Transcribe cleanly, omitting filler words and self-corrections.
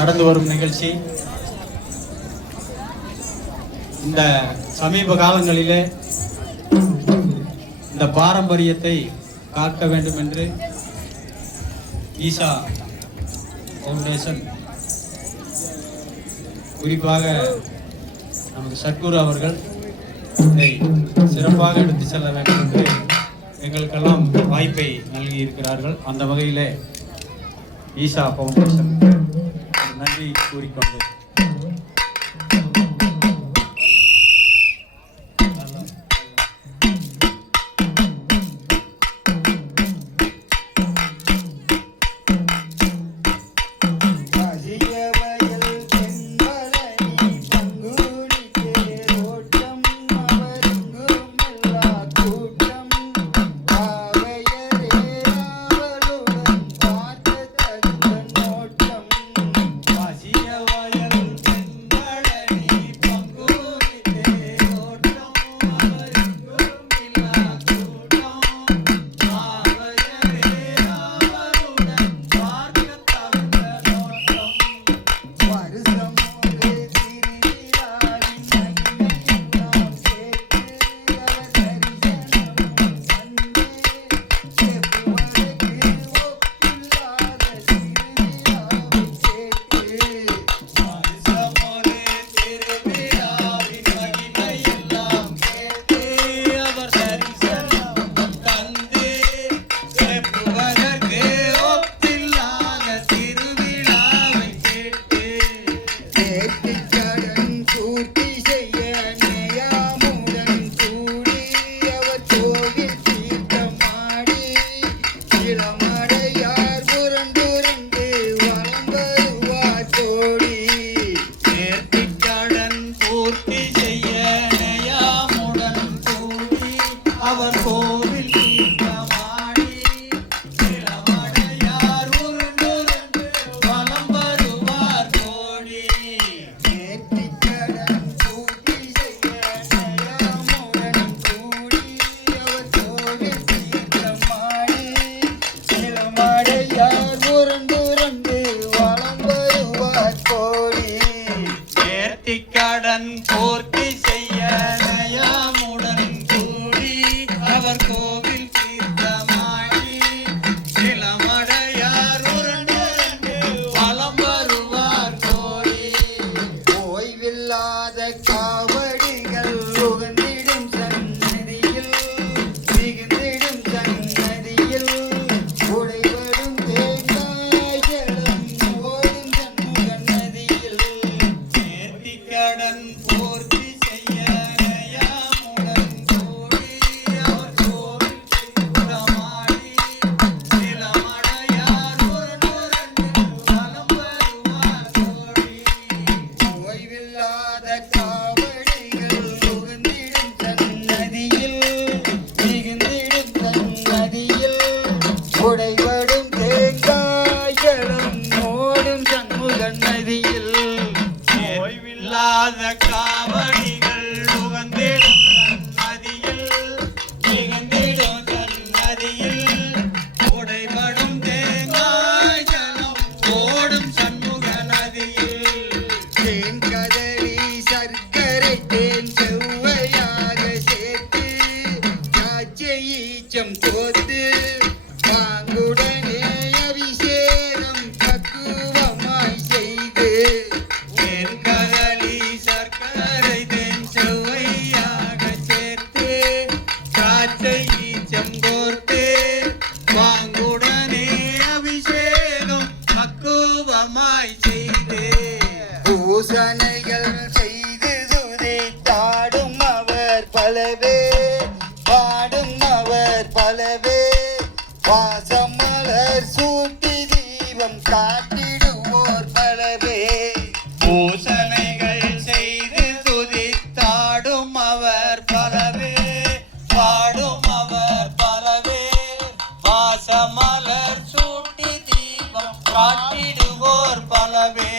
நடந்து வரும் நிகழ்ச்சி. இந்த சமீப காலங்களிலே இந்த பாரம்பரியத்தை காக்க வேண்டும் என்று ஈசா ஃபவுண்டேஷன், குறிப்பாக நமது சத்குரு அவர்கள் இதை சிறப்பாக எடுத்து செல்ல வேண்டும் என்று எங்களுக்கெல்லாம் வாய்ப்பை நல்கி இருக்கிறார்கள். அந்த வகையிலே ஈசா ஃபவுண்டேஷன் நன்றி கூறிக்கொண்டு கடன் பூர்த்தி செய்ய நயாமுடன் கூடி அவர் கோவில் தீர்த்தமாடி நிலமடையார் உருண்டு வலம் வருவார் கோடி. ஓய்வில்லாத காவடிகள் உகந்திடும் சன்னதியில் மிகுந்திடும் சன்னதியில் உடைவடும் தேங்காய்களும் ஓடும் சண்முக நதியில் கடன் பூர்த்தி செய்ய நயாமுடன் கூடி அவர் கோவில் தீர்த்தமாடி நிலமடையார் உருண்டு வலம் வருவார் கோடி. ஓய்வில்லாத காவடிகள் உகந்திடும் சன்னதியில் மிகுந்திடும் சன்னதியில் உடைவடும் தேங்காய்களும் ஓடும் சண்முக நதியில் ஓய்வில்லாத காவடிகள் உகந்திடும் நதியில் மிகுந்திடும் நதியில் உடைபடும் தேங்காய் ஜலம் ஓடும் சண்முக நதியில் தேன் கதறி சர்க்கரை தேன் செவ்வையாக சேர்த்து காய்ச்சை ஈச்சம் கோத்து பாங்குடனே அபிஷேகம் பக்குவமாய் செய்து கதலி சர்க்கரை தேன் செவ்வையாக சேர்த்து காய்ச்சை ஈச்சம் கோர்த்து பாங்குடனே அபிஷேகம் பக்குவமாய் செய்து பூசணைகள் செய்து துதித்தாடும் அவர் பலவே பாடும் அவர் பலவே வாசமலர் சூட்டி தீபம் காட்டிடுவோர் பலவே பூசணைகள் செய்து துதித்தாடும் அவர் பலவே பாடும் அவர் பலவே வாசமலர் சூட்டி தீபம் காட்டிடுவோர் பலவே